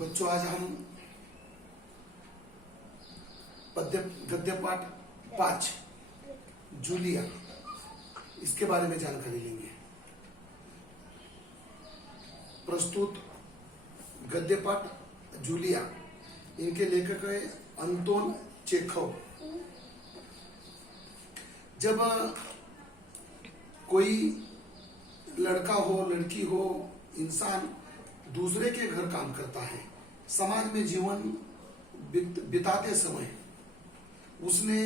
बच्चों, आज हम गद्य पाठ 5 जूलिया इसके बारे में जानकारी लेंगे। प्रस्तुत गद्य पाठ जूलिया, इनके लेखक है अंतोन चेखव। जब कोई लड़का हो, लड़की हो, इंसान दूसरे के घर काम करता है, समाज में जीवन बिताते समय उसने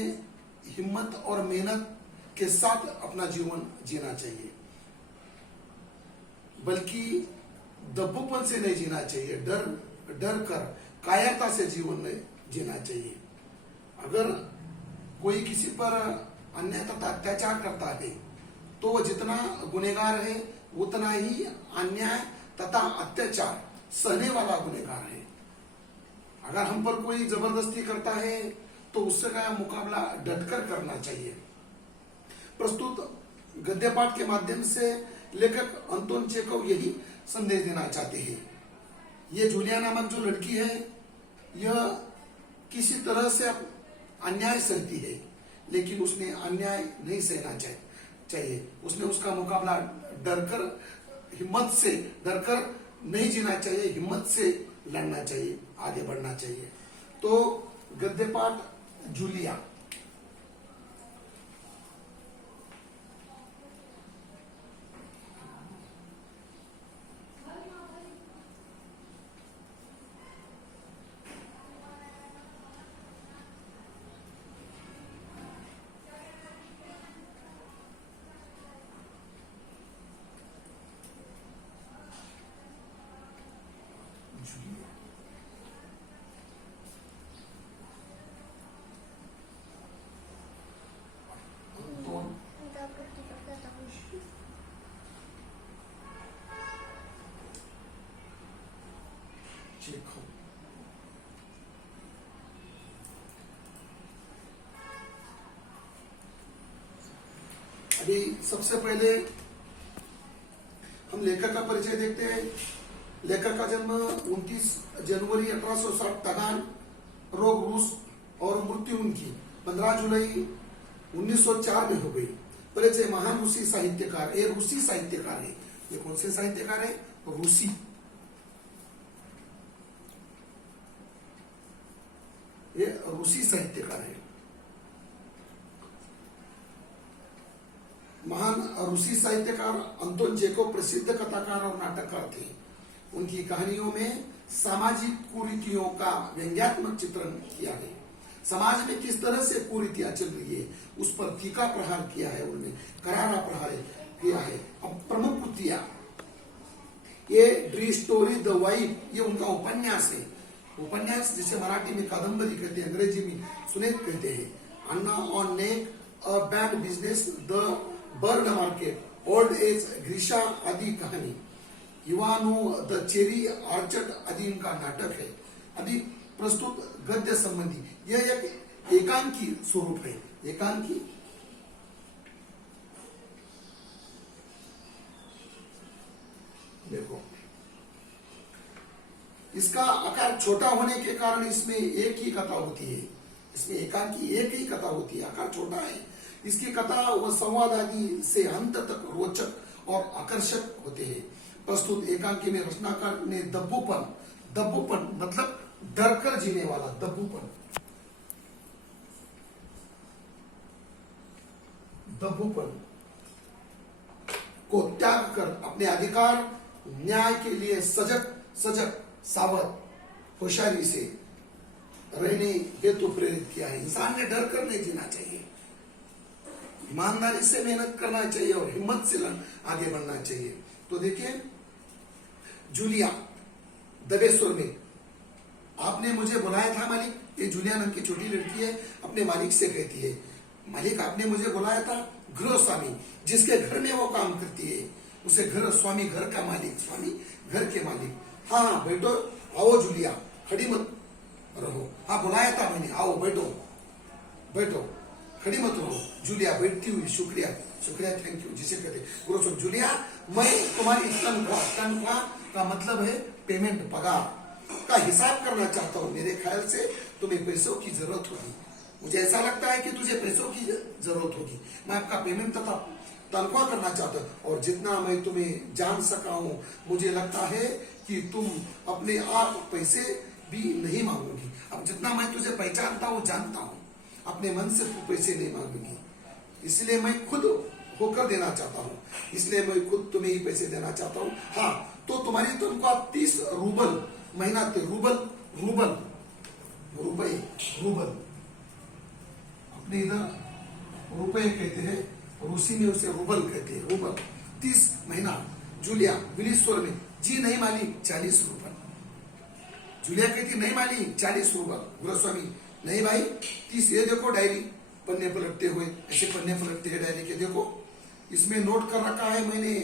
हिम्मत और मेहनत के साथ अपना जीवन जीना चाहिए, बल्कि दब्बूपन से नहीं जीना चाहिए। डर कर कायरता से जीवन में जीना चाहिए। अगर कोई किसी पर अन्याय तथा अत्याचार करता है तो वह जितना गुनहगार है उतना ही अन्याय तथा अत्याचार सहने वाला गुनहगार है। अगर हम पर कोई जबरदस्ती करता है तो उससे का मुकाबला डटकर करना चाहिए। प्रस्तुत गद्य पाठ के माध्यम से लेखक अंतोन चेखव यही संदेश देना चाहते हैं। ये जूलिया नामक जो लड़की है, यह किसी तरह से अन्याय सहती है, लेकिन उसने अन्याय नहीं सहना चाहिए। उसने उसका मुकाबला डरकर, हिम्मत से डरकर नहीं जीना चाहिए, हिम्मत से लड़ना चाहिए, आगे बढ़ना चाहिए। तो गद्य पाठ जूलिया। अभी सबसे पहले हम लेखक का परिचय देखते हैं। लेखक का जन्म 29 जनवरी 1860 तगान रोग रूस और मृत्यु उनकी 15 जुलाई 1904 में हो गई। परिचय महान रूसी साहित्यकार, ये रूसी साहित्यकार है। ये कौन से साहित्यकार है? रूसी। ये रूसी साहित्यकार है। महान रूसी साहित्यकार अंतोन चेखव प्रसिद्ध कथाकार और नाटककार थे। उनकी कहानियों में सामाजिक कुरीतियों का व्यंग्यात्मक चित्रण किया है। समाज में किस तरह से कुरीतियां चल रही है उस पर तीखा प्रहार किया है, उन्होंने करारा प्रहार किया है। अब प्रमुख कृतियां, ये ड्री स्टोरी द वाइफ, ये उनका उपन्यास है। उपन्यास जिसे मराठी में कादंबरी कहते हैं, अंग्रेजी में सुनेत कहते हैं। अन्ना ऑन नेक, a bad business, the bird market, old age, ग्रीशा आदि कहानी, युवानो, द चेरी आर्चर्ड आदि इनका नाटक है। अभी प्रस्तुत गद्य संबंधी यह एक एकांकी स्वरूप है। एकांकी देखो, इसका आकार छोटा होने के कारण इसमें एक ही कथा होती है। इसमें एकांकी एक ही कथा होती है, आकार छोटा है। इसकी कथा व संवाद आदि से अंत तक रोचक और आकर्षक होते हैं। प्रस्तुत एकांकी में रचनाकार ने दब्बूपन मतलब डरकर जीने वाला, दब्बूपन को त्याग कर अपने अधिकार न्याय के लिए सजग सावध होशियारी से रहने हेतु प्रेरित किया है। इंसान ने डर कर नहीं जीना चाहिए, ईमानदारी से मेहनत करना चाहिए और हिम्मत से आगे बढ़ना चाहिए। तो देखिए, जूलिया दबेश्वर में, आपने मुझे बुलाया था मालिक। ये जूलिया नाम की छोटी लड़की है, अपने मालिक से कहती है, मालिक आपने मुझे बुलाया था। गृह स्वामी, जिसके घर में वो काम करती है, उसे घर स्वामी, घर का मालिक, स्वामी घर के मालिक। हाँ बैठो, आओ जूलिया, खड़ी मत रहो। हाँ बुलाया था मैंने, आओ बैठो, खड़ी मत रहो। जूलिया बैठती हुई, शुक्रिया, थैंक यू जिसे कहते गुरु। जूलिया, मैं तुम्हारी तनख्वाह का मतलब है पेमेंट, पगार, का हिसाब करना चाहता हूँ। मेरे ख्याल से तुम्हें पैसों की जरूरत होगी, मुझे ऐसा लगता है कि तुझे पैसों की जरूरत होगी। मैं आपका पेमेंट तथा तनख्वाह करना चाहता हूँ, और जितना मैं तुम्हें जान सका हूँ मुझे लगता है कि तुम अपने आप पैसे भी नहीं मांगोगी। अब जितना मैं तुझे पहचानता हूँ, जानता हूँ, अपने मन से तू पैसे नहीं मांगेगी, इसलिए मैं खुद होकर देना चाहता हूँ, इसलिए मैं खुद तुम्हें ही पैसे देना चाहता हूँ। हाँ, तो तुम्हारी तनख्वाह 30 रूबल महीना थे। रूबल रूबल रुपए रूबल अपने इधर रुपए कहते हैं, रूसी में उसे रूबल कहते हैं, रूबल। 30 महीना। जूलिया बोली स्वर में, जी नहीं मालिक, 40 रूबल। जूलिया कहती नहीं मालिक, 40 रूबल। गुरुस्वामी, नहीं भाई 30। ये देखो डायरी, पन्ने पलटते हुए, ऐसे पन्ने पलटते हैं डायरी के, देखो इसमें नोट कर रखा है मैंने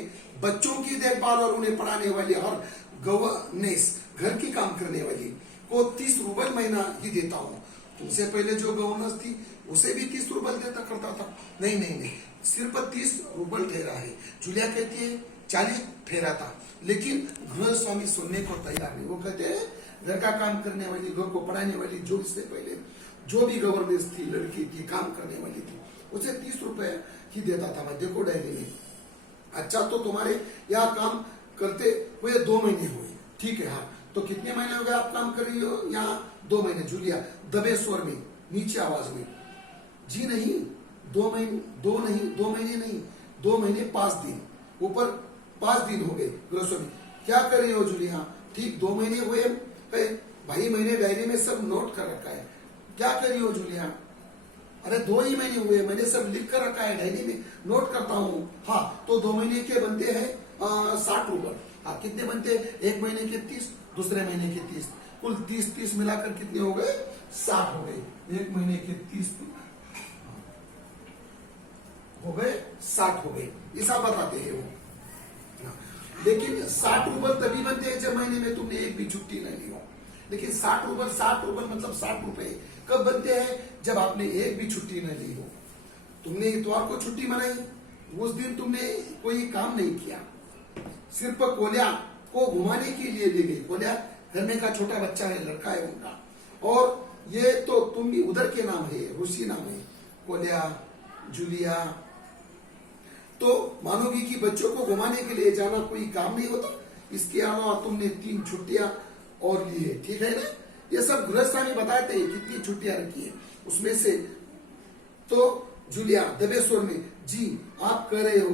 बच्चों की देखभाल और उन्हें पढ़ाने वाली और गवर्नेंस, घर की काम करने वाली को 30 रूबल महीना ही देता हूँ। तुमसे पहले जो गवर्नेंस थी उसे भी 30 रूबल देता करता था। नहीं नहीं नहीं, सिर्फ 30 रूबल ठहरा है। जूलिया कहती है 40 ठहरा था, लेकिन गृह स्वामी सुनने को तैयार नहीं। वो कहते हैं घर का काम करने वाली, घर को पढ़ाने वाली, जो इससे पहले जो भी गवर्नेंस थी, लड़की थी, काम करने वाली थी, उसे 30 रुपए ही देता था मैं। देखो डायरी में। अच्छा, तो तुम्हारे यहाँ काम करते हुए 2 महीने हुए, ठीक है। हाँ, तो कितने महीने हो गए आप काम कर रही हो यहाँ? 2 महीने। जूलिया दबे स्वर में, नीचे आवाज में, जी नहीं 2 महीने, 2 नहीं, 2 महीने नहीं, 2 महीने 5 दिन, ऊपर 5 दिन हो गए। गुरुस्वामी, क्या कर रही हो जूलिया? ठीक 2 महीने हुए भाई, मैंने डायरी में सब नोट कर रखा है। क्या कर रही हो जूलिया? अरे 2 ही महीने हुए, मैंने सब लिख कर रखा है, डायरी में नोट करता हूँ। हाँ, तो 2 महीने के बनते हैं 60 रूबल। हाँ, कितने बनते हैं? 1 महीने के 30, दूसरे महीने के 30, कुल 30 मिलाकर कितने हो गए? 60 हो गए। 1 महीने के 30 हो गए, 60 हो गए, ऐसा बताते हैं वो। लेकिन 60 रूबल तभी बनते हैं जब महीने में तुमने एक भी छुट्टी नहीं ली हो। लेकिन 60 रूबल मतलब 60 रुपए कब बनते हैं? जब आपने एक भी छुट्टी न ली हो। तुमने इतवार को छुट्टी मनाई, उस दिन तुमने कोई काम नहीं किया, सिर्फ कोलिया को घुमाने के लिए ले गई। कोलिया घर में का छोटा बच्चा है, लड़का है उनका, और ये तो तुम भी उधर के नाम है, रूसी नाम है, कोलिया, जूलिया। तो मानोगी कि बच्चों को घुमाने के लिए जाना कोई काम नहीं होता। इसके अलावा तुमने 3 छुट्टियां और ली है, ठीक है ना? ये सब गृहस्थानी बताते हैं कितनी छुट्टियां रखी है उसमें से। तो जूलिया दबे स्वर में, जी आप कह रहे हो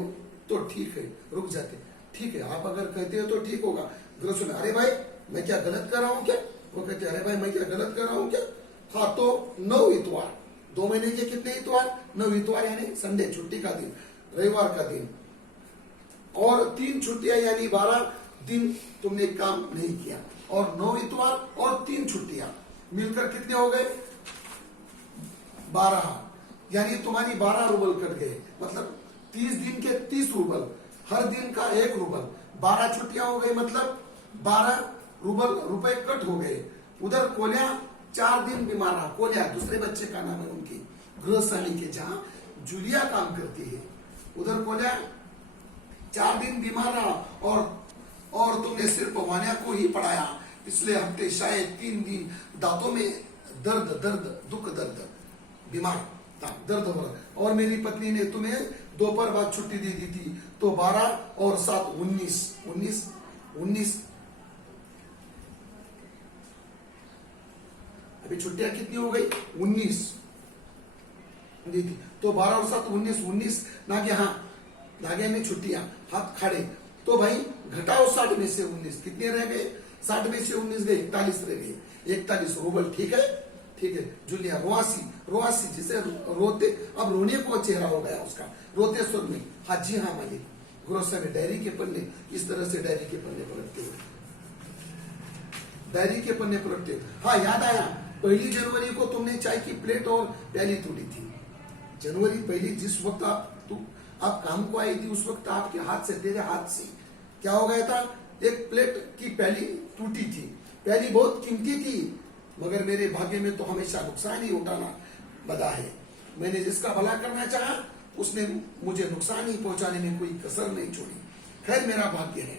तो ठीक है। रुक जाते, ठीक है आप अगर कहते हो तो ठीक होगा। गृहस्थ में, अरे भाई मैं क्या गलत कर रहा हूँ क्या? वो कहते अरे भाई मैं क्या गलत कर रहा हूँ क्या? हाँ, तो 9 इतवार, 2 महीने के कितने इतवार? 9 इतवार यानी संडे, छुट्टी का दिन, रविवार का दिन, और 3 छुट्टियां यानी 12 दिन तुमने काम नहीं किया, और 9 इतवार और 3 छुट्टियां मिलकर कितने हो गए? 12, यानी तुम्हारी 12 रूबल कट गए। मतलब 30 दिन के 30 रूबल, हर दिन का 1 रूबल, 12 छुट्टियां हो गई, मतलब 12 रूबल रुपए कट हो गए। उधर कोलिया 4 दिन बीमार रहा। कोलिया दूसरे बच्चे का नाम है उनकी, गृहस्थानी के जहां जूलिया काम करती है, उधर कोलिया 4 दिन बीमार रहा, और तुमने सिर्फ वानिया को ही पढ़ाया। पिछले हफ्ते शायद 3 दिन दांतों में दर्द, बीमार था, दर्द हो रहा, और मेरी पत्नी ने तुम्हें दोपहर बाद छुट्टी दे दी थी। तो 12 और 7 19। अभी छुट्टियां कितनी हो गई? 19 दी थी। तो 12 और 7 19 नागे। हाँ, नागे में छुट्टियां, हाथ खाड़े। तो भाई घटाओ 60 में से 19, कितने रह गए? 60 में से 19 गए, 41 रह गए, 41 रूबल, ठीक है, ठीक है। जूलिया रोआसी जिसे रोते, अब रोने को चेहरा हो गया उसका, रोते सुर में, हाँ जी हाँ मालिक। गुरुस्वामी में डायरी के पन्ने, इस तरह से डायरी के पन्ने पलटते हुए, डायरी के पन्ने पलटते हुए। हाँ, याद आया, 1 जनवरी को तुमने चाय की प्लेट और प्याली तोड़ी थी। जनवरी 1, जिस वक्त आप काम को आई थी, उस वक्त आपके हाथ से, तेरे हाथ से क्या हो गया था? एक प्लेट की प्याली टूटी थी। प्याली बहुत कीमती थी, मगर मेरे भाग्य में तो हमेशा नुकसान ही उठाना बदा है। मैंने जिसका भला करना चाहा, उसने मुझे नुकसान ही पहुंचाने में कोई कसर नहीं छोड़ी। खैर, मेरा भाग्य है।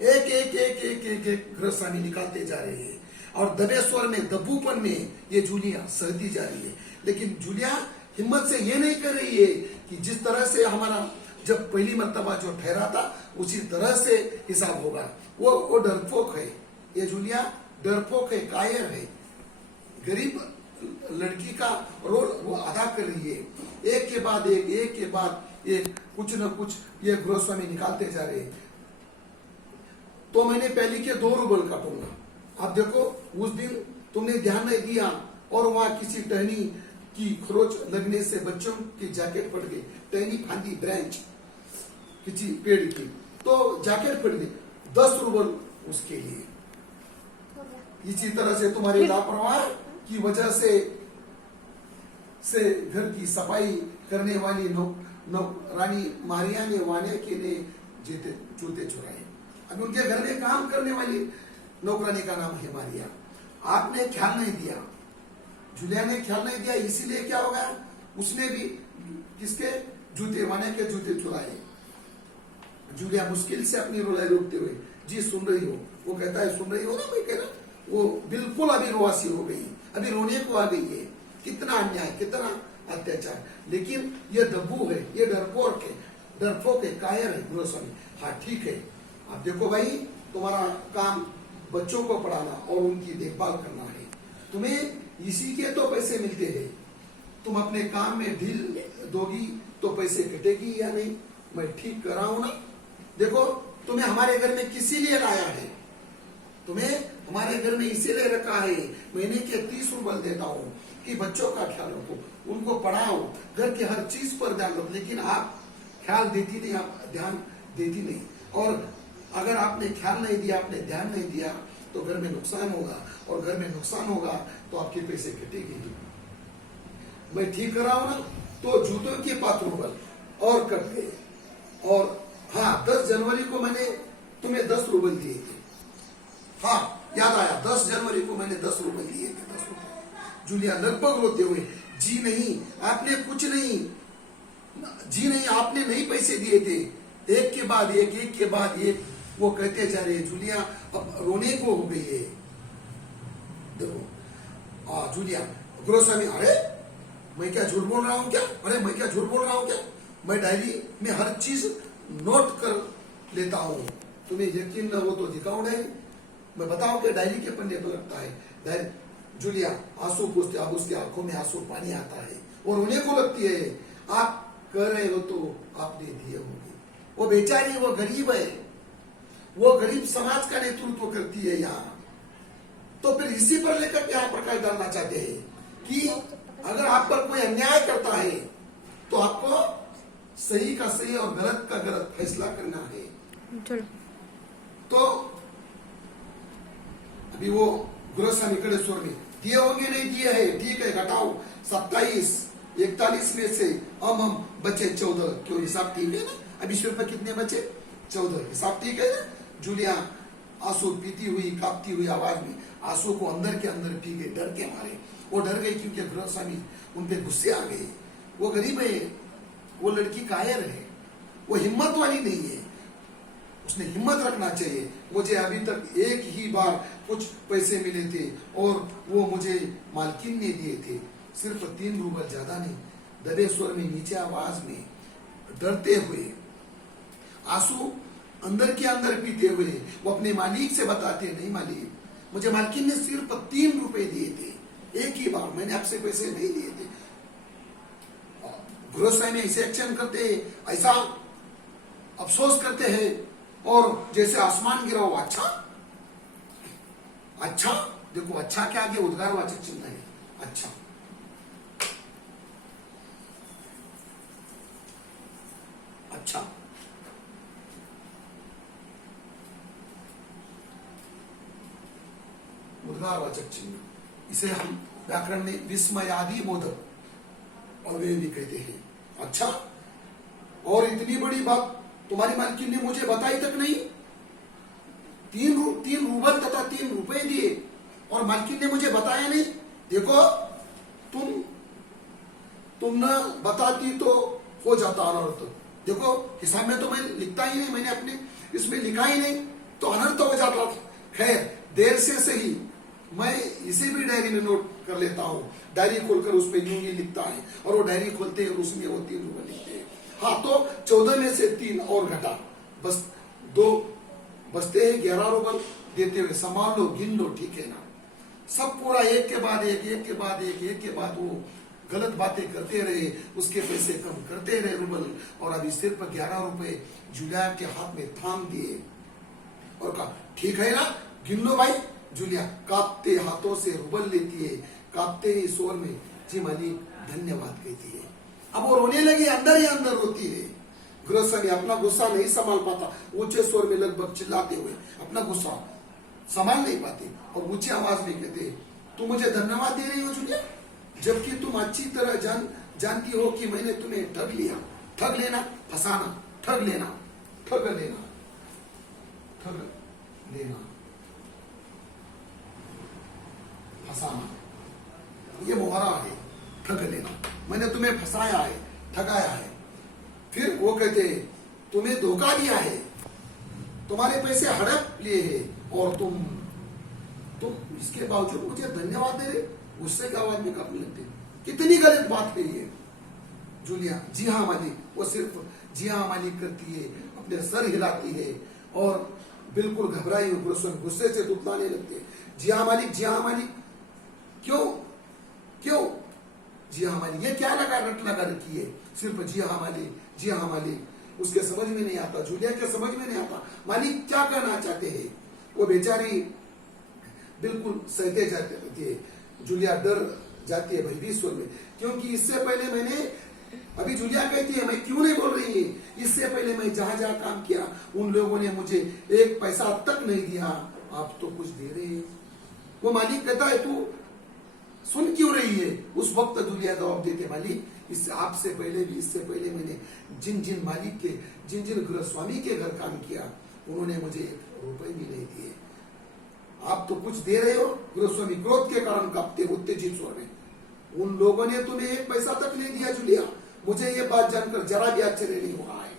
एक एक एक एक एक एक गृहस्वामी निकालते जा रहे हैं और दबे स्वर में, दब्बूपन में ये जूलिया सहती जा रही है। लेकिन जूलिया हिम्मत से ये नहीं कर रही है कि जिस तरह से हमारा जब पहली मर्तबा जो ठहरा था उसी तरह से हिसाब होगा। वो डरपोक है, ये जूलिया डरपोक है, कायर है, गरीब लड़की का रोल वो अदा कर रही है। एक के बाद एक कुछ न कुछ ये गृहस्वामी निकालते जा रहे हैं। तो मैंने पहले के 2 रूबल काटूंगा। आप देखो उस दिन तुमने ध्यान नहीं दिया और वहां किसी टहनी की खरोच लगने से बच्चों की जैकेट फट गई। टहनी फांदी ब्रांच किसी पेड़ की, तो जैकेट फट गई, 10 रूबल उसके लिए। इसी तरह से तुम्हारी लापरवाही की वजह से घर की सफाई करने वाली रानी मारिया ने वाने के लिए जूते चुराए। अब उनके घर में काम करने वाली नौकरानी का नाम है मारिया। आपने ख्याल नहीं दिया, जूलिया ने ख्याल नहीं दिया, इसीलिए क्या हो गया, उसने भी किसके जूते, वाने के जूते चुराए। जूलिया मुश्किल से अपनी रोलाई रोकते हुए, जी सुन रही हो, वो कहता है सुन रही हो ना, मैं कह रहा, वो बिल्कुल अभी रोवासी हो गई, अभी रोने को आ गई है। कितना अन्याय, कितना अत्याचार। लेकिन ये दब्बू है, ये डरपोक है, कायर है गृहस्वामी। हाँ ठीक है, आप देखो भाई, तुम्हारा काम बच्चों को पढ़ाना और उनकी देखभाल करना है, तुम्हें इसी के तो पैसे मिलते हैं। तुम अपने काम में ढील दोगी तो पैसे कटेगी या नहीं? मैं ठीक कर रहा हूं ना? देखो तुम्हें हमारे घर में किसी लिए लाया है, तुम्हें हमारे घर में इसीलिए रखा है, महीने के 30 रूबल देता हूँ कि बच्चों का ख्याल रखो, उनको पढ़ाओ, घर के हर चीज पर ध्यान रखो। लेकिन आप ख्याल देती नहीं, आप ध्यान देती नहीं। और अगर आपने ख्याल नहीं दिया, आपने ध्यान नहीं दिया, तो घर में नुकसान होगा, और घर में नुकसान होगा तो आपके पैसे कटेंगे। मैं ठीक कर रहा हूं ना? तो जूतों के 5 रूबल और कट गए। और हाँ, 10 जनवरी को मैंने तुम्हें 10 रूबल दिए थे। हाँ याद आया, 10 जनवरी को मैंने 10 रूबल दिए थे, 10 रूबल। जूलिया लगभग रोते हुए, जी नहीं, आपने कुछ नहीं, जी नहीं, आपने नहीं पैसे दिए थे। एक के बाद एक वो कहते जा रहे हैं। जूलिया अब रोने को हो गई है। देखो जूलिया, गृहस्वामी, अरे मैं क्या झूठ बोल रहा हूँ क्या? अरे मैं क्या झूठ बोल रहा हूँ क्या? मैं डायरी में हर चीज नोट कर लेता हूँ, तुम्हें यकीन न हो तो दिखाऊं डायरी, मैं बताऊं कि डायरी के पन्ने पर लगता है डायरी। जूलिया आंसू पूछते, अब उसकी आंखों में आंसू पानी आता है और रोने को लगती है। आप कर रहे हो तो आपने दिए होंगे। वो बेचारी, वो गरीब है, वो गरीब समाज का नेतृत्व करती है यहाँ। तो फिर इसी पर लेकर यहाँ प्रकाश डालना चाहते हैं कि अगर आप पर कोई अन्याय करता है तो आपको सही का सही और गलत का गलत फैसला करना है। तो अभी वो गृहस्वामी कड़े स्वर में, दिए होंगे नहीं दिए है, ठीक है घटाओ, 27, 41 में से हम बचे 14। क्यों, हिसाब ठीक है ना? अब ईश्वर पर कितने बचे? 14, हिसाब ठीक है ना? जूलिया आंसू पीती हुई, कांपती हुई आवाज में आंसू को अंदर के अंदर पी गई, डर के मारे। वो डर गई क्योंकि गृहस्वामी उन पे गुस्से आ गए। वो गरीब है, वो लड़की कायर है, वो हिम्मत वाली नहीं है। उसने हिम्मत रखना चाहिए। मुझे अभी तक एक ही बार कुछ पैसे मिले थे और वो मुझे मालकिन ने दिए थे, सिर्फ 3 रूबल, ज्यादा नहीं। दबे स्वर में, नीचे आवाज में, डरते हुए, आंसू अंदर के अंदर पीते हुए वो अपने मालिक से बताते, नहीं मालिक, मुझे मालकिन ने सिर्फ 3 रुपए दिए थे, एक ही बार, मैंने आपसे पैसे नहीं दिए थे। गृहस्वामी ऐसे एक्शन करते हैं, ऐसा अफसोस करते हैं और जैसे आसमान गिरा हो। अच्छा, अच्छा, देखो अच्छा क्या आगे उद्गारवाचक चिन्ह है, अच्छा। अच्छा, उद्गारवाचक चिन्ह, इसे हम व्याकरण में विस्मयादि बोधक अव्यय भी कहते हैं। अच्छा, और इतनी बड़ी बात तुम्हारी मालकिन ने मुझे बताई तक नहीं। 3 रूबल तथा 3 रुपए दिए और मालकिन ने मुझे बताया नहीं। देखो तुम न बताती तो हो जाता अनर्थ। देखो हिसाब में तो मैं लिखता ही नहीं, मैंने अपने इसमें लिखा ही नहीं। तो अनर्थ हो जाता था। खैर देर से सही मैं इसे भी डायरी में नोट कर लेता हूँ। डायरी खोलकर उस पर यूं ही लिखता है और वो डायरी खोलते हैं और उसमें वो 3 रुपए लिखते हैं। हाँ तो 14 में से 3 और घटा, बस 2 बचते हैं। 11 रुपए देते हुए संभाल लो, गिन लो, ठीक है ना। सब पूरा एक के बाद एक, एक के बाद एक के बाद वो गलत बातें करते रहे, उसके पैसे कम करते रहे रुबल, और अभी सिर्फ 11 रुपए जूलिया के हाथ में थाम दिए और कहा ठीक है ना, गिन लो भाई। जूलिया कांपते हाथों से रुबल लेती है, कांपते ही स्वर में जी मालिक धन्यवाद कहती है। अब वो रोने लगी, अंदर ही अंदर रोती है। गृहस्वामी अपना गुस्सा नहीं संभाल पाता, ऊंचे स्वर में लगभग चिल्लाते हुए अपना गुस्सा संभाल नहीं पाते और ऊंची आवाज में कहते तू मुझे धन्यवाद दे रही हो जूलिया, जबकि तुम अच्छी तरह जानती हो कि मैंने तुम्हें ठग लिया। ठग लेना, फंसाना, ठग लेना, ठग लेना, ठग लेना, फंसाना, ये मुहारा है। ठग लेना, मैंने तुम्हें फंसाया है, ठगाया है। फिर वो कहते तुम्हें धोखा दिया है, तुम्हारे पैसे हड़प लिए हैं और तुम इसके बावजूद मुझे धन्यवाद दे रहे। गुस्से की आवाज में कांपने लगते, कितनी गलत बात है ये। जूलिया जी हाँ मालिक, वो सिर्फ जी हाँ मालिक करती है, अपने सर हिलाती है और बिल्कुल घबराई हुई गुस्से से दुबलाने लगते हैं। जी हाँ मालिक, जी हाँ मालिक, क्यों क्यों जी हाँ मालिक, ये क्या रट लगा रखी है, सिर्फ जी हाँ मालिक, जी हाँ मालिक। उसके समझ में नहीं आता, जूलिया के समझ में नहीं आता मालिक क्या कहना चाहते हैं। वो बेचारी बिल्कुल सहते जाते रहती है। जूलिया डर जाती है भयभीत स्वर में, क्योंकि इससे पहले मैंने, अभी जूलिया कहती है मैं क्यों नहीं बोल रही है, इससे पहले मैं जहां जहां काम किया उन लोगों ने मुझे 1 पैसा तक नहीं दिया, आप तो कुछ दे रहे हैं। वो मालिक कहता है तू सुन क्यों रही है। उस वक्त जूलिया जवाब देते मालिक, इससे आपसे पहले भी, इससे पहले मैंने जिन जिन मालिक के, जिन जिन गृहस्वामी के घर काम किया उन्होंने मुझे 1 रुपए भी नहीं दिए, आप तो कुछ दे रहे हो। गृहस्वामी क्रोध के कारण कांपते उत्तेजित स्वर में, उन लोगों ने तुम्हें 1 पैसा तक नहीं दिया जूलिया, मुझे ये बात जानकर जरा भी आश्चर्य नहीं हो रहा है।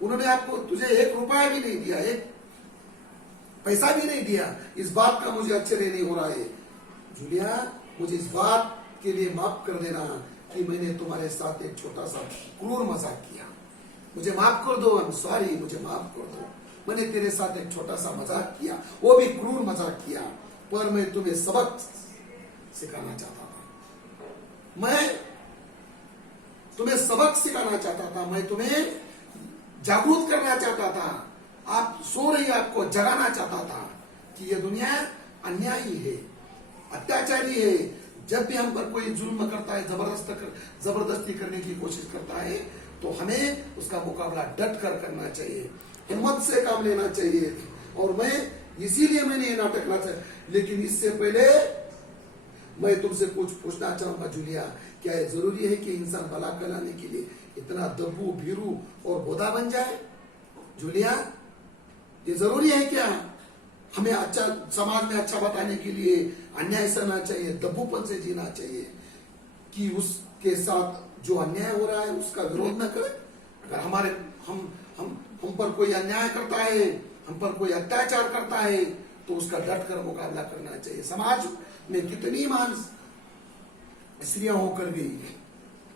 उन्होंने आपको, तुझे 1 रुपया भी नहीं दिया, 1 पैसा भी नहीं दिया, इस बात का मुझे आश्चर्य नहीं हो रहा है। जूलिया मुझे इस बात के लिए माफ कर देना कि मैंने तुम्हारे साथ एक छोटा सा क्रूर मजाक किया, मुझे माफ कर दो, आई एम सॉरी, मुझे माफ कर दो। मैंने तेरे साथ एक छोटा सा मजाक किया, वो भी क्रूर मजाक किया, पर मैं तुम्हें सबक सिखाना चाहता था। मैं तुम्हें सबक सिखाना चाहता था, मैं तुम्हें जागरूक करना चाहता था। आप सो रही, आपको जगाना चाहता था कि ये दुनिया अन्यायी है, अत्याचारी है। जब भी हम पर कोई जुल्म करता है, जबरदस्ती करने की कोशिश करता है, तो हमें उसका मुकाबला डट कर करना चाहिए, हिम्मत से काम लेना चाहिए। और मैं इसीलिए मैंने ये नाटक रचा। लेकिन इससे पहले मैं तुमसे कुछ पूछना चाहूंगा जूलिया, क्या ये जरूरी है कि इंसान भला कहलाने के लिए इतना दब्बू, भीरू और बोधा बन जाए? जूलिया, ये जरूरी है क्या? हमें अच्छा, समाज में अच्छा बताने के लिए अन्याय सहना चाहिए, दब्बूपन से जीना चाहिए कि उसके साथ जो अन्याय हो रहा है उसका विरोध न करें। अगर हमारे हम पर कोई अन्याय करता है, हम पर कोई अत्याचार करता है, तो उसका डट कर मुकाबला करना चाहिए। समाज में कितनी महान स्त्रियां होकर भी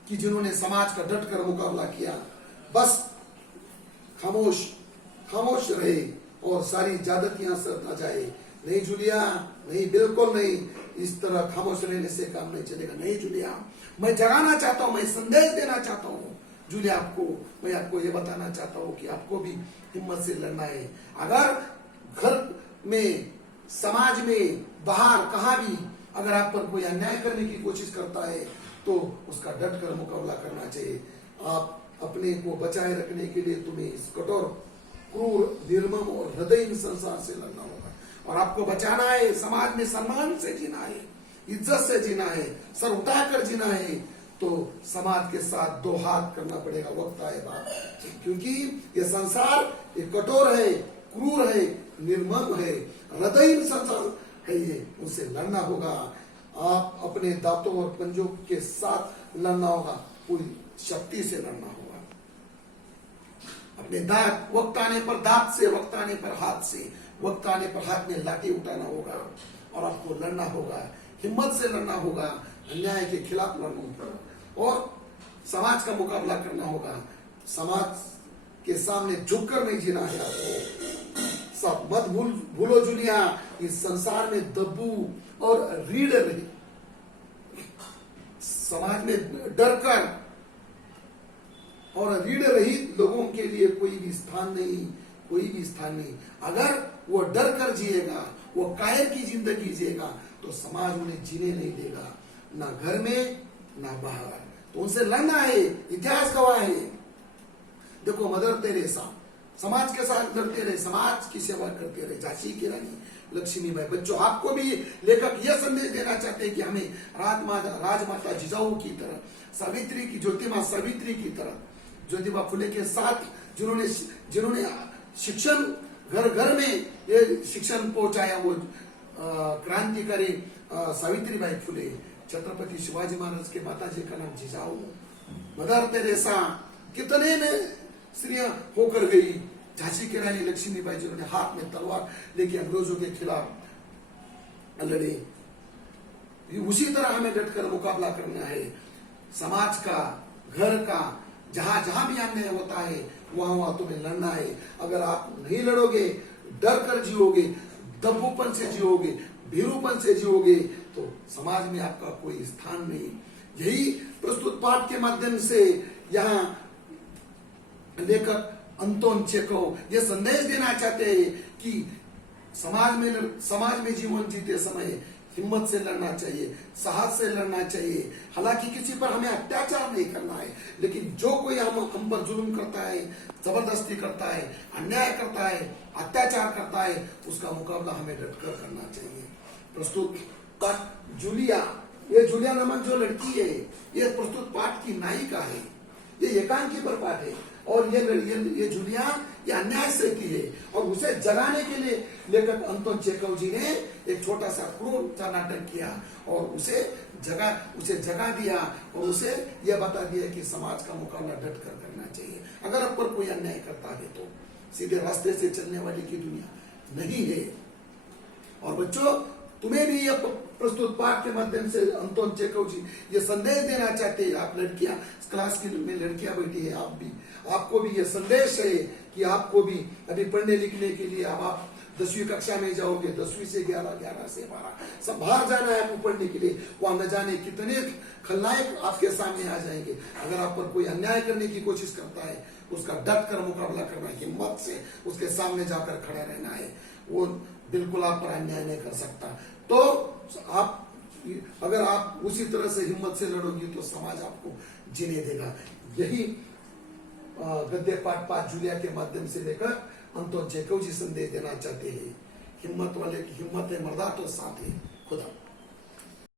कि जिन्होंने समाज का डट कर मुकाबला किया, बस खामोश रहे और सारी ज्यादतियां सर न जाए। नहीं जूलिया, नहीं, बिल्कुल नहीं, इस तरह खामोश रहने से काम नहीं चलेगा। नहीं जूलिया, मैं जगाना चाहता हूं, मैं संदेश देना चाहता हूं जूलिया आपको। मैं आपको ये बताना चाहता हूं कि आपको भी हिम्मत से लड़ना है। अगर घर में, समाज में, बाहर कहां भी अगर आप पर कोई अन्याय करने की कोशिश करता है तो उसका डट कर मुकाबला करना चाहिए। आप अपने को बचाए रखने के लिए तुम्हें इस कठोर, क्रूर, निर्मम और हृदयहीन संसार से लड़ना होगा। और आपको बचाना है, समाज में सम्मान से जीना है, इज्जत से जीना है, सर उठाकर जीना है, तो समाज के साथ 2 हाथ करना पड़ेगा। वक्त आएगा, क्योंकि ये संसार ये कठोर है, क्रूर है, निर्मम है, हृदयहीन संसार है, ये उनसे लड़ना होगा। आप अपने दांतों और पंजों के साथ लड़ना होगा, पूरी शक्ति से लड़ना होगा। अपने दांत, वक्त आने पर दांत से, वक्त आने पर हाथ से, वक्त आने पर हाथ में लाठी उठाना होगा और आपको लड़ना होगा, हिम्मत से लड़ना होगा, अन्याय के खिलाफ लड़ना होगा और समाज का मुकाबला करना होगा। समाज के सामने झुककर नहीं जीना है आपको। सब मत भूलो दुनिया, इस संसार में दब्बू और रीढ़ रही, समाज में डरकर और रीढ़ रहित लोगों के लिए कोई भी स्थान नहीं, कोई भी स्थान नहीं। अगर वो डर कर जिएगा, वो कायर की जिंदगी जिएगा, तो समाज उन्हें जीने नहीं देगा, ना घर में ना बाहर। तो उनसे लड़ना है, इतिहास गवाह है। देखो मदर तेरेसा समाज के साथ लड़ते रहे, समाज की सेवा करते रहे, झांसी की रानी लक्ष्मीबाई। बच्चों, आपको भी लेखक यह संदेश देना चाहते हैं कि हमें राजमाता जिजाऊ की तरह, सावित्री की, ज्योतिबा सावित्री की तरह, ज्योतिबा फुले के साथ जिन्होंने शिक्षण घर घर में ये शिक्षण पहुंचाया, वो क्रांतिकारी सावित्रीबाई फुले, छत्रपति शिवाजी महाराज के माता जी का नाम जिजाऊ, मदर तेरेसा, कितने में स्त्रियां होकर गई, झांसी की रानी लक्ष्मीबाई जिन्होंने हाथ में तलवार लेके अंग्रेजों के खिलाफ लड़े। उसी तरह हमें डटकर मुकाबला करना है। समाज का, घर का, जहां जहां भी अन्याय होता है वहां तुम्हें लड़ना है। अगर आप नहीं लड़ोगे, डर कर जियोगे, दब्बूपन से जियोगे, भीरूपन से जियोगे, तो समाज में आपका कोई स्थान नहीं। यही प्रस्तुत पाठ के माध्यम से यहाँ लेखक अंतोन चेखव ये संदेश देना चाहते हैं कि समाज में जीवन जीते समय हिम्मत से लड़ना चाहिए, साहस से लड़ना चाहिए। हालांकि किसी पर हमें अत्याचार नहीं करना है, लेकिन जो कोई हम पर जुल्म करता है, जबरदस्ती करता है, अन्याय करता है, अत्याचार करता है, उसका मुकाबला हमें डटकर करना चाहिए। प्रस्तुत पाठ जूलिया, ये जूलिया नामक जो लड़की है, ये प्रस्तुत पाठ की नायिका है। ये एकांकी पर पाठ है और ये जूलिया ये अन्याय से की है और उसे जगाने के लिए लेखक अंतोन चेखव जी ने एक छोटा सा क्रूर सा नाटक किया और उसे जगा दिया और उसे यह बता दिया कि समाज का मुकाबला डट कर करना चाहिए। अगर आप पर कोई अन्याय करता है तो सीधे रास्ते से चलने वाली की दुनिया नहीं है। और बच्चों, तुम्हें भी यह प्रस्तुत पाठ के माध्यम से अंतोन चेखव जी ये संदेश देना चाहते हैं। आप लड़कियां, क्लास में लड़कियां बैठी है, आपको भी ये संदेश है कि आपको भी अभी पढ़ने लिखने के लिए अब आप 10वीं कक्षा में जाओगे, 10वीं से 11, 11 से 12 सब बाहर जाना है आपको पढ़ने के लिए। वहां न जाने कितने खलनायक आपके सामने आ जाएंगे। अगर आप पर कोई अन्याय करने की कोशिश करता है, उसका डट कर मुकाबला करना, हिम्मत से उसके सामने जाकर खड़ा रहना है। वो बिल्कुल आप पर अन्याय नहीं कर सकता। तो अगर आप उसी तरह से हिम्मत से लड़ोगी तो समाज आपको जीने देगा। यही गद्य पाठ 5 जूलिया के माध्यम से लेकर अंतोन चेखव जी संदेश देना चाहते हैं। हिम्मत वाले की हिम्मत है, मर्दा तो साथ है। खुदा